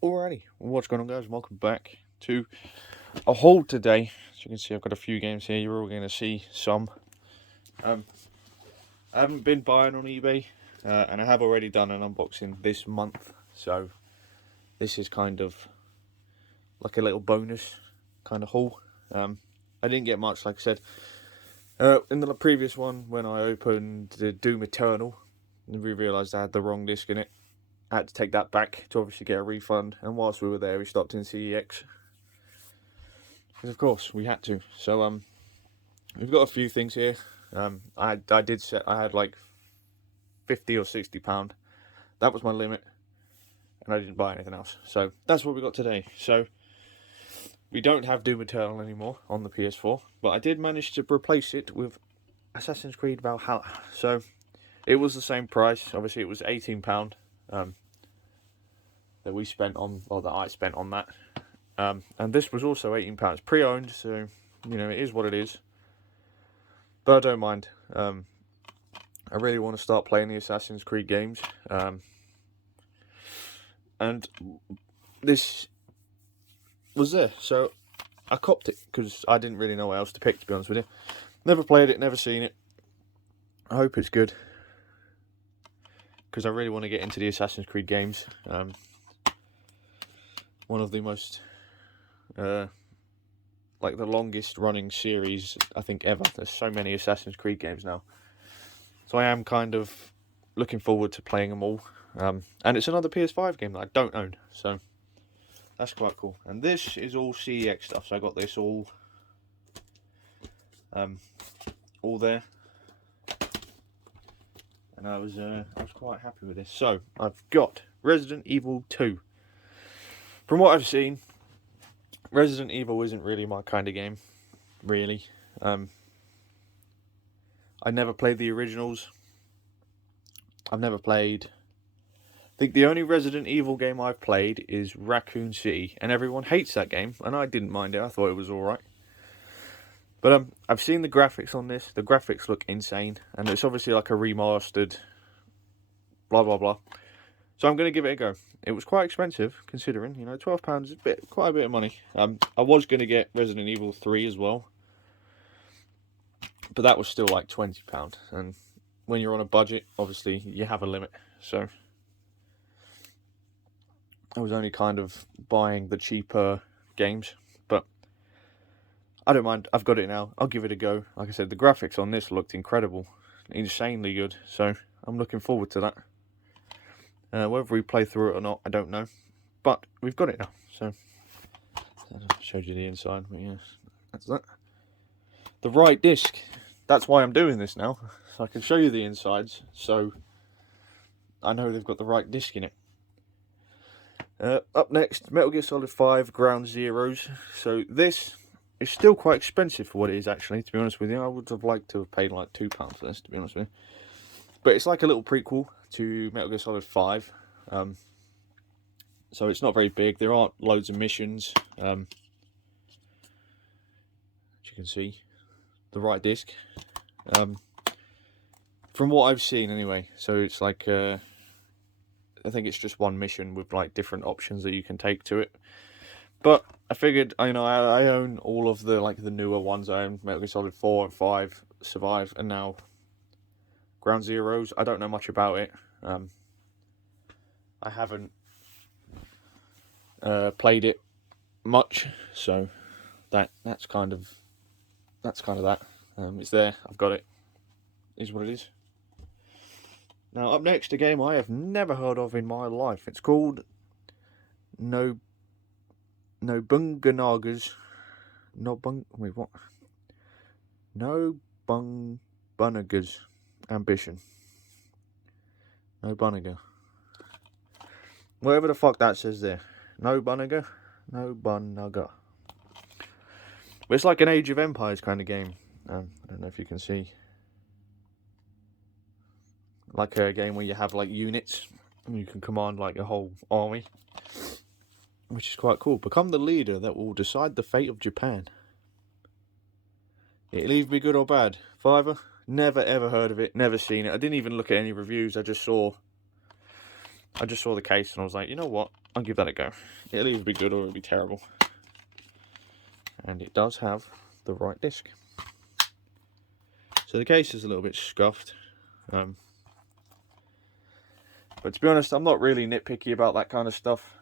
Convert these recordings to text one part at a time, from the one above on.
Alrighty, well, what's going on, guys? Welcome back to a haul today. As you can see, I've got a few games here. You're all going to see some. I haven't been buying on eBay, and I have already done an unboxing this month. So this is kind of like a little bonus kind of haul. I didn't get much, like I said. In the previous one, when I opened the Doom Eternal, we realised I had the wrong disc in it. I had to take that back to obviously get a refund, and whilst we were there, we stopped in CEX. Because of course we had to. So we've got a few things here. I had like £50 or £60. That was my limit, and I didn't buy anything else. So that's what we got today. So we don't have Doom Eternal anymore on the PS4, but I did manage to replace it with Assassin's Creed Valhalla. So it was the same price. Obviously, it was £18. That we spent on, or that I spent on that. And this was also £18 pre-owned, so, it is what it is. But I don't mind. I really want to start playing the Assassin's Creed games. And this was there, so I copped it, because I didn't really know what else to pick, to be honest with you. Never played it, never seen it. I hope it's good, because I really want to get into the Assassin's Creed games. One of the most, like the longest running series, I think, ever. There's so many Assassin's Creed games now. So I am kind of looking forward to playing them all. And it's another PS5 game that I don't own, so that's quite cool. And this is all CEX stuff, so I got this all there. And I was quite happy with this. So I've got Resident Evil 2. From what I've seen, Resident Evil isn't really my kind of game, really. I never played the originals. I've never played... I think the only Resident Evil game I've played is Raccoon City, and everyone hates that game, and I didn't mind it. I thought it was alright. But I've seen the graphics on this. The graphics look insane, and it's obviously like a remastered blah blah blah. So I'm going to give it a go. It was quite expensive, considering, £12 is quite a bit of money. I was going to get Resident Evil 3 as well, but that was still like £20. And when you're on a budget, obviously, you have a limit. So I was only kind of buying the cheaper games, but I don't mind. I've got it now. I'll give it a go. Like I said, the graphics on this looked incredible, insanely good. So I'm looking forward to that. Whether we play through it or not, I don't know. But we've got it now. So I showed you the inside, but yeah, that's that. The right disc. That's why I'm doing this now. So I can show you the insides, so I know they've got the right disc in it. Up next, Metal Gear Solid 5 Ground Zeroes. So this is still quite expensive for what it is, actually, to be honest with you. I would have liked to have paid like £2 for this, to be honest with you. But it's like a little prequel to Metal Gear Solid 5. So it's not very big. There aren't loads of missions. As you can see, the right disc. From what I've seen, anyway. So it's like, I think it's just one mission with like different options that you can take to it. But I figured, I own all of the the newer ones. I own Metal Gear Solid 4 and 5, Survive, and now Ground Zeroes. I don't know much about it. I haven't played it much, so that's kind of that. It's there. I've got it. Is what it is. Now up next, a game I have never heard of in my life. It's called Nobunaga's Ambition. Nobunaga. Whatever the fuck that says there. Nobunaga. But it's like an Age of Empires kind of game. I don't know if you can see. Like a game where you have like units and you can command like a whole army, which is quite cool. Become the leader that will decide the fate of Japan. It'll either be good or bad. Fiverr, never ever heard of it, never seen it. I didn't even look at any reviews. I just saw I just saw the case and I was like, you know what? I'll give that a go. It'll either be good or it'll be terrible. And it does have the right disc. So the case is a little bit scuffed. But to be honest, I'm not really nitpicky about that kind of stuff.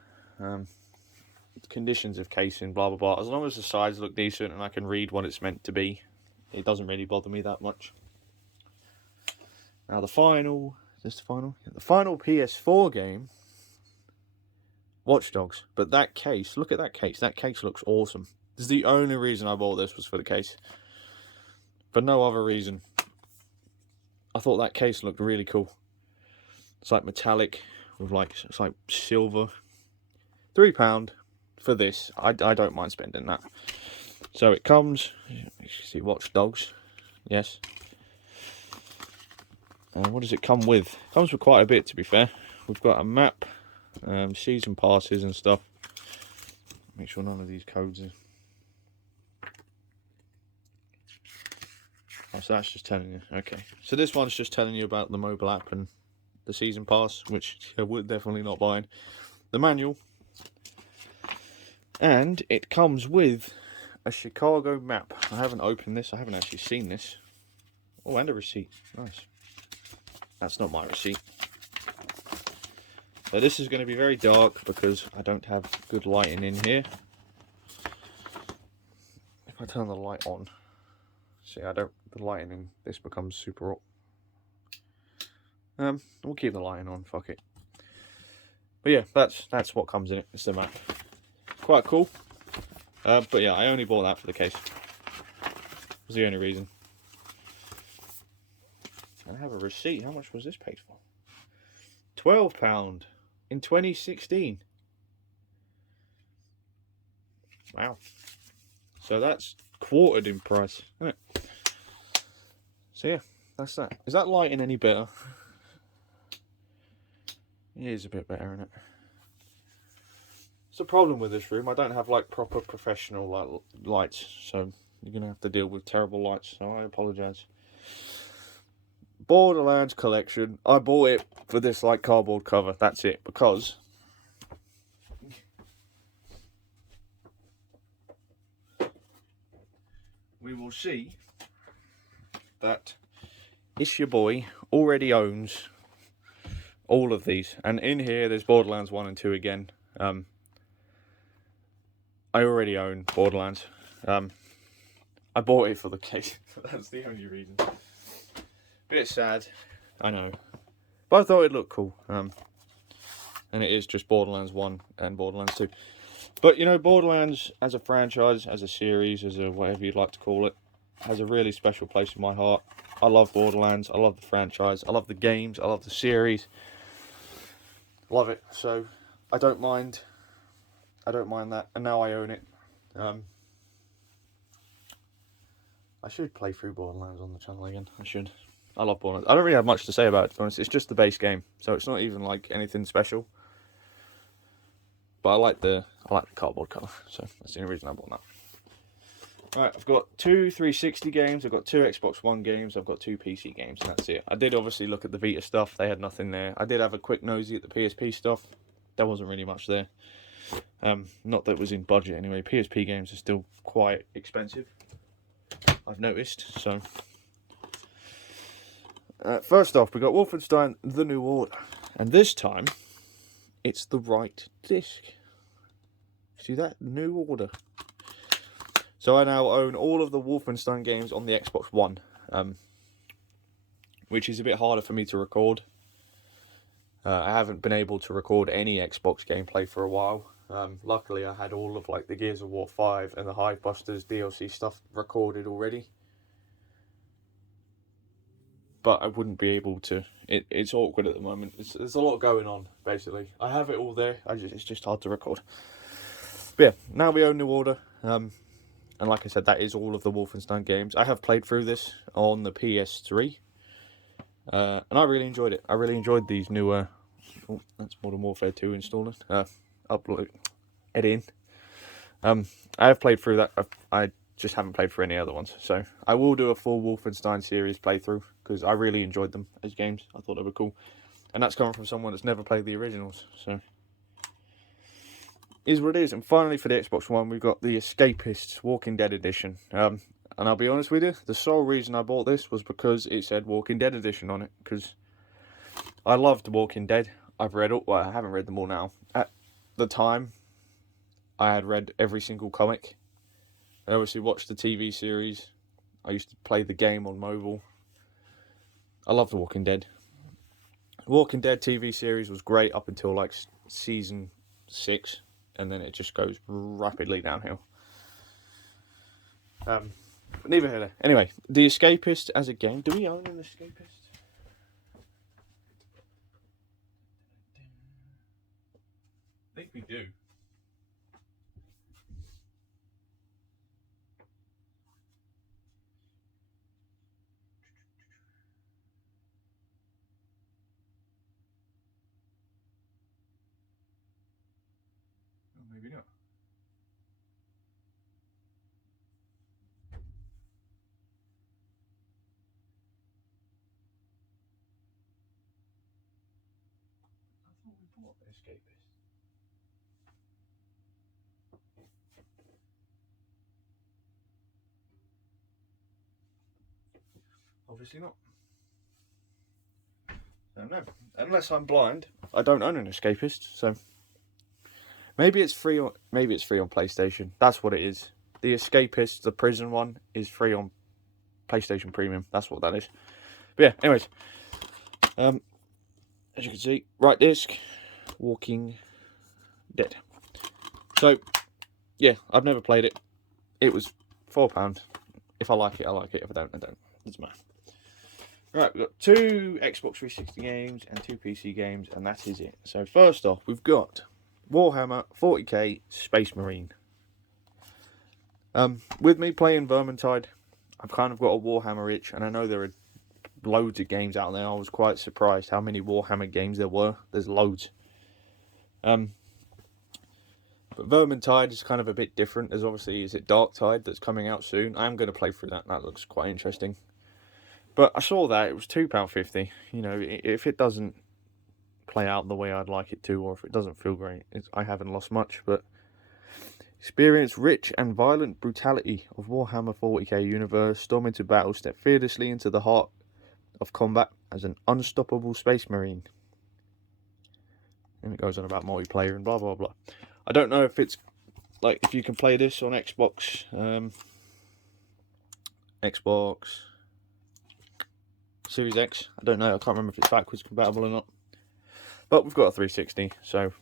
Conditions of casing, blah blah blah. As long as the sides look decent and I can read what it's meant to be, it doesn't really bother me that much. Now the final PS4 game, Watch Dogs. But that case, look at that case. That case looks awesome. This is the only reason I bought this, was for the case. For no other reason. I thought that case looked really cool. It's like metallic with like, it's like silver. £3 for this. I don't mind spending that. So it comes, you see, Watch Dogs. Yes. What does it come with? It comes with quite a bit, to be fair. We've got a map, season passes and stuff. Make sure none of these codes are... Oh, so that's just telling you. Okay. So this one's just telling you about the mobile app and the season pass, which we're definitely not buying. The manual. And it comes with a Chicago map. I haven't opened this. I haven't actually seen this. Oh, and a receipt. Nice. That's not my receipt. So this is going to be very dark because I don't have good lighting in here. If I turn the light on, see, the lighting in this becomes super up. We'll keep the lighting on. Fuck it. But yeah, that's what comes in it. It's the map. Quite cool. But yeah, I only bought that for the case. Was the only reason. I have a receipt. How much was this paid for? £12 in 2016. Wow. So that's quartered in price, isn't it? So yeah, that's that. Is that lighting any better? It is a bit better, isn't it? It's a problem with this room. I don't have like proper professional lights, so you're gonna have to deal with terrible lights. So I apologise. Borderlands Collection. I bought it for this like cardboard cover. That's it, because we will see that it's your boy already owns all of these, and in here there's Borderlands 1 and 2 again. I already own Borderlands. I bought it for the case. That's the only reason. Bit sad, I know, but I thought it looked cool. And it is just Borderlands 1 and Borderlands 2. But you know, Borderlands as a franchise, as a series, as a whatever you'd like to call it, has a really special place in my heart. I love Borderlands. I love the franchise. I love the games. I love the series. Love it. So I don't mind. I don't mind that. And now I own it. I should play through Borderlands on the channel again. I should. I love Borderlands. I don't really have much to say about it, to be honest. It's just the base game, so it's not even like anything special. But I like the cardboard cover, so that's the only reason I bought that. Right, I've got 2 360 games, I've got 2 Xbox One games, I've got 2 PC games, and that's it. I did obviously look at the Vita stuff, they had nothing there. I did have a quick nosy at the PSP stuff, there wasn't really much there. Not that it was in budget anyway. PSP games are still quite expensive, I've noticed, so... first off, we got Wolfenstein The New Order, and this time, it's the right disc. See that? New Order. So I now own all of the Wolfenstein games on the Xbox One, which is a bit harder for me to record. I haven't been able to record any Xbox gameplay for a while. Luckily, I had all of like the Gears of War 5 and the Hivebusters DLC stuff recorded already. But I wouldn't be able to. It's awkward at the moment. There's a lot going on, basically. I have it all there. It's just hard to record. But yeah, now we own New Order. And like I said, that is all of the Wolfenstein games. I have played through this on the PS3. And I really enjoyed it. I really enjoyed these newer... Oh, that's Modern Warfare 2 installing. Upload. Editing. I have played through that. I just haven't played through any other ones. So I will do a full Wolfenstein series playthrough, because I really enjoyed them as games. I thought they were cool. And that's coming from someone that's never played the originals, so is what it is. And finally, for the Xbox One, we've got the Escapist Walking Dead Edition. And I'll be honest with you, the sole reason I bought this was because it said Walking Dead Edition on it, because I loved Walking Dead. I've read all, well, I haven't read them all now. At the time, I had read every single comic. I obviously watched the TV series. I used to play the game on mobile. I loved Walking Dead. Walking Dead TV series was great up until like season 6, and then it just goes rapidly downhill. Neither here. Anyway, the Escapist as a game. Do we own an Escapist? I think we do. Or maybe not. I thought we bought Escapist. Obviously not. I don't know. Unless I'm blind, I don't own an Escapist, so maybe it's free on PlayStation. That's what it is. The Escapist, the prison one, is free on PlayStation Premium. That's what that is. But yeah, anyways. As you can see, right disc, Walking Dead. So, yeah, I've never played it. It was £4. If I like it, I like it. If I don't, I don't. Doesn't matter. Right, we've got 2 Xbox 360 games and 2 PC games, and that is it. So first off, we've got Warhammer 40k Space Marine. With me playing Vermintide, I've kind of got a Warhammer itch, and I know there are loads of games out there. I was quite surprised how many Warhammer games there were. There's loads. But Vermintide is kind of a bit different. There's obviously, is it Darktide that's coming out soon? I am going to play through that. That looks quite interesting. But I saw that it was £2.50. You know, if it doesn't play out the way I'd like it to, or if it doesn't feel great, I haven't lost much. But experience rich and violent brutality of Warhammer 40k universe. Storm into battle. Step fearlessly into the heart of combat as an unstoppable space marine. And it goes on about multiplayer and blah blah blah. I don't know if it's like if you can play this on Xbox Series X. I don't know. I can't remember if it's backwards compatible or not. But we've got a 360, so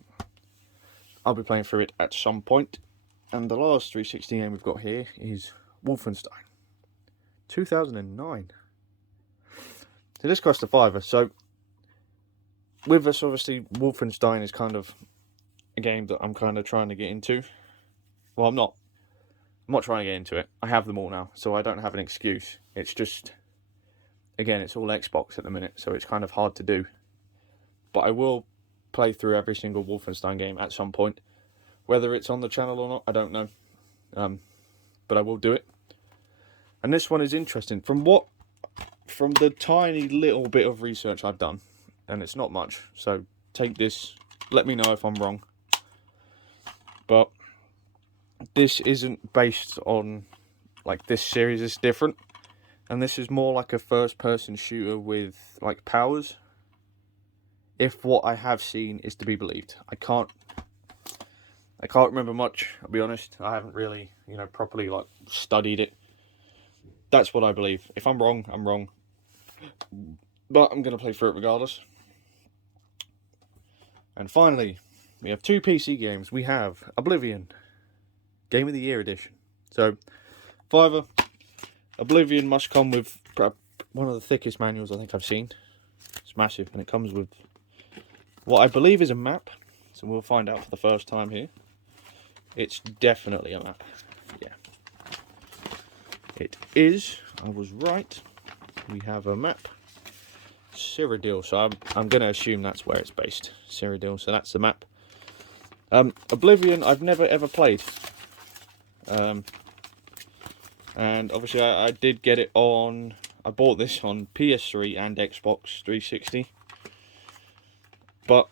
I'll be playing through it at some point. And the last 360 game we've got here is Wolfenstein 2009. So this cost a £5. So with us, obviously, Wolfenstein is kind of a game that I'm kind of trying to get into. Well, I'm not trying to get into it. I have them all now, so I don't have an excuse. It's just, again, it's all Xbox at the minute, so it's kind of hard to do. But I will play through every single Wolfenstein game at some point. Whether it's on the channel or not, I don't know. But I will do it. And this one is interesting. From the tiny little bit of research I've done, and it's not much, so take this, let me know if I'm wrong. But this isn't based on, like, this series is different. And this is more like a first-person shooter with, like, powers. If what I have seen is to be believed. I can't remember much, I'll be honest. I haven't really, properly, like, studied it. That's what I believe. If I'm wrong, I'm wrong. But I'm going to play through it regardless. And finally, we have 2 PC games. We have Oblivion, Game of the Year Edition. So, £5. Oblivion must come with one of the thickest manuals I think I've seen. It's massive, and it comes with what I believe is a map. So we'll find out for the first time here. It's definitely a map. Yeah. It is. I was right. We have a map. Cyrodiil. So I'm going to assume that's where it's based. Cyrodiil. So that's the map. Oblivion, I've never ever played. And obviously I did get it on... I bought this on PS3 and Xbox 360. But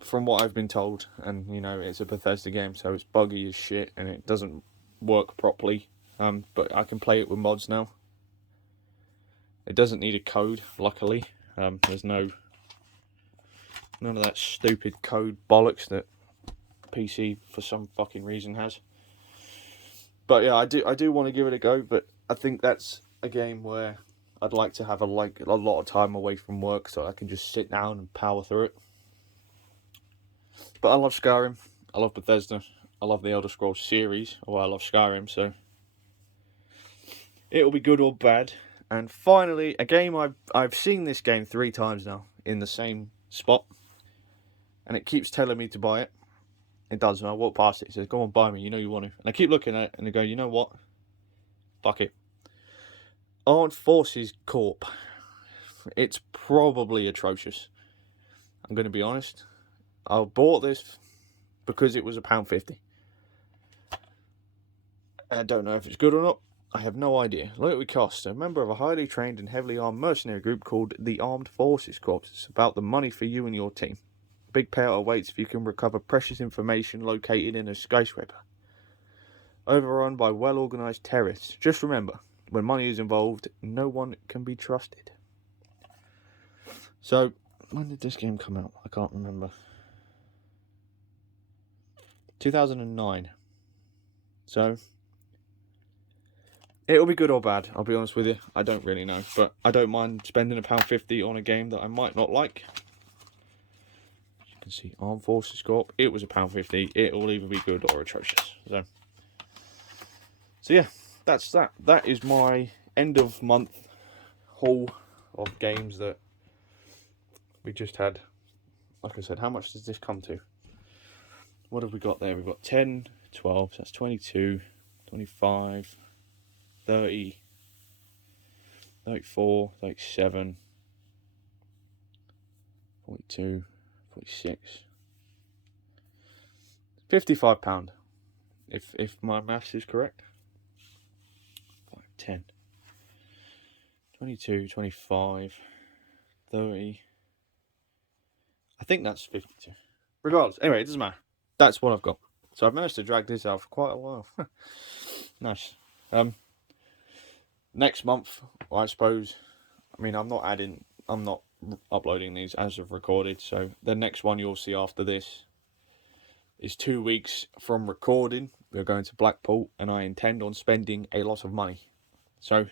from what I've been told, and you know, it's a Bethesda game, so it's buggy as shit and it doesn't work properly. But I can play it with mods now. It doesn't need a code, luckily. There's none of that stupid code bollocks that PC for some fucking reason has. But yeah, I do want to give it a go. But I think that's a game where I'd like to have a lot of time away from work, so I can just sit down and power through it. But I love Skyrim. I love Bethesda. I love the Elder Scrolls series. I love Skyrim, so it'll be good or bad. And finally, a game I've seen this game 3 times now in the same spot, and it keeps telling me to buy it. It does. And I walk past it. It says, "Go on, buy me. You know you want to." And I keep looking at it, and I go, "You know what? Fuck it." Armed Forces Corp. It's probably atrocious. I'm going to be honest. I bought this because it was £1.50. I don't know if it's good or not. I have no idea. Look at what it costs. A member of a highly trained and heavily armed mercenary group called the Armed Forces Corps. It's about the money for you and your team. Big payout awaits if you can recover precious information located in a skyscraper overrun by well-organised terrorists. Just remember, when money is involved, no one can be trusted. So, when did this game come out? I can't remember. 2009. So, it'll be good or bad, I'll be honest with you. I don't really know, but I don't mind spending £1.50 on a game that I might not like. As you can see, Armed Forces Corp. It was £1.50. It will either be good or atrocious. So yeah, that's that. That is my end of month haul of games that we just had. Like I said, how much does this come to? What have we got there? We've got 10, 12, so that's 22, 25, 30, 34, 37, 42, 46, £55, if my maths is correct. 5, 10, 22, 25, 30. I think that's 52. Regardless, anyway, it doesn't matter. That's what I've got. So I've managed to drag this out for quite a while. Nice. Next month, I suppose. I mean, I'm not uploading these as of recorded. So the next one you'll see after this is 2 weeks from recording. We're going to Blackpool, and I intend on spending a lot of money. So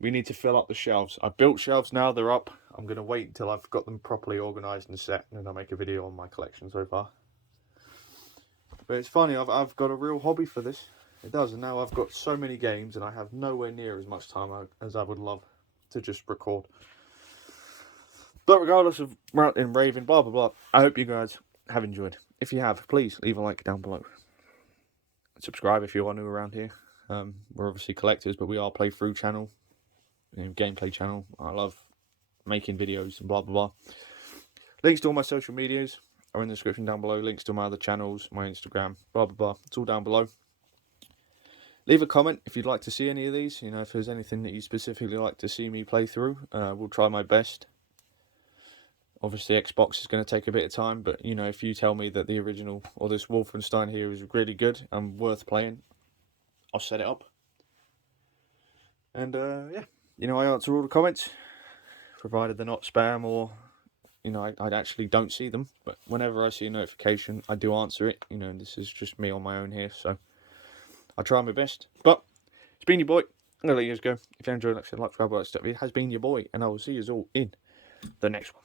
we need to fill up the shelves. I've built shelves now, they're up. I'm going to wait until I've got them properly organised and set, and then I'll make a video on my collection so far. But it's funny, I've got a real hobby for this. It does, and now I've got so many games, and I have nowhere near as much time as I would love to just record. But regardless of ranting, raving, blah, blah, blah, I hope you guys have enjoyed. If you have, please leave a like down below. Subscribe if you are new around here. We're obviously collectors, but we are a playthrough channel, gameplay channel. I love making videos and blah, blah, blah. Links to all my social medias are in the description down below. Links to my other channels, my Instagram, blah, blah, blah. It's all down below. Leave a comment if you'd like to see any of these. You know, if there's anything that you specifically like to see me play through, we'll try my best. Obviously, Xbox is going to take a bit of time, but, you know, if you tell me that the original, or this Wolfenstein here is really good and worth playing, I'll set it up. And, yeah, you know, I answer all the comments, provided they're not spam or, you know, I actually don't see them. But whenever I see a notification, I do answer it. You know, this is just me on my own here, so I try my best. But it's been your boy. I'm going to let you guys go. If you enjoyed, like I said, like, subscribe, all that stuff. It has been your boy, and I will see you all in the next one.